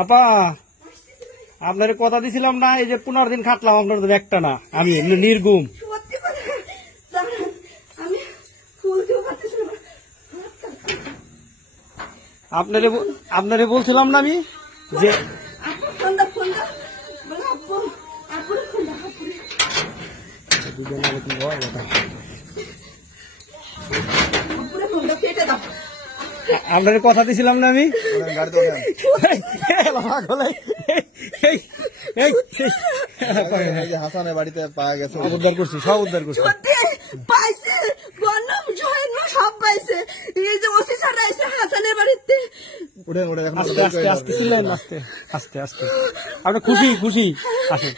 আপা আপনার কথা দিছিলাম না, এই যে 15 দিন খাটলাম আপনার তো একটা না, আমি নির্গুম। আপনারে বলছিলাম না আমি যে আপনার কথা দিছিলাম না আমি, হাসানের বাড়িতে পাওয়া গেছে, উদ্ধার করছি, সব উদ্ধার করছি, পাইছে সব পাইছে। এই যে ওসি স্যার আইছে হাসানের বাড়িতে। আস্তে আস্তে আস্তে ছিলেন, আস্তে আস্তে আস্তে। আপনি খুশি খুশি আসেন।